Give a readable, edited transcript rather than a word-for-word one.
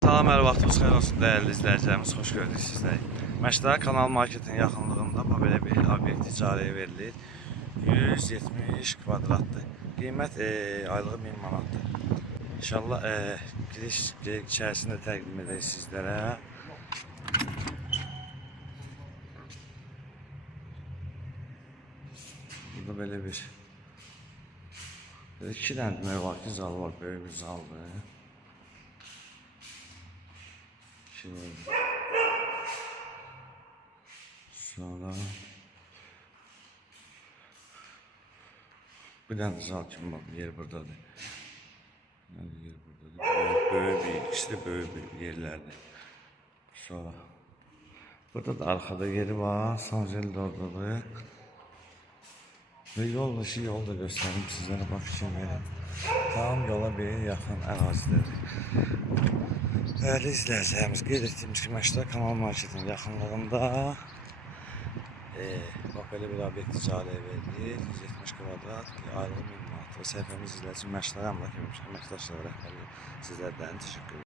Salam, hər vaxtınız xeyir olsun dəyərli izləyicilərimiz, xoş gördük sizləri. Məşdə Kanal Marketin yaxınlığında belə bir obyekt icarəyə verilir. 170 kvadratdır. Qiymət aylığı 1000 manatdır. İnşallah giriş içərisində təqdim edək sizlərə. Burada belə bir 2 dənə demək var ki, zal var, böyük bir zaldır. Sonra bir tane zal kimi bak, yer buradadır. Yani yer buradadır. Böyük bir, ikisi de böyük bir yerlerdir. Sonra burada da arkada yeri var. Sanjel de oradadır. Ve yol da göstereyim sizlere, bak için verin. Tam yola bir yakın ərazidir. Değerli izleyicilerimiz, qeyd etdiyimiz kimi Məşdə Kanal Marketin yaxınlığında bak belə bir obyekt icarəyə verilir. 170 kvadrat, aylığı 1000 manat. Və səhifəmiz izləyici Məşdə əmlak əməkdaşları rəhbərliyi sizlərdən təşəkkür ederim.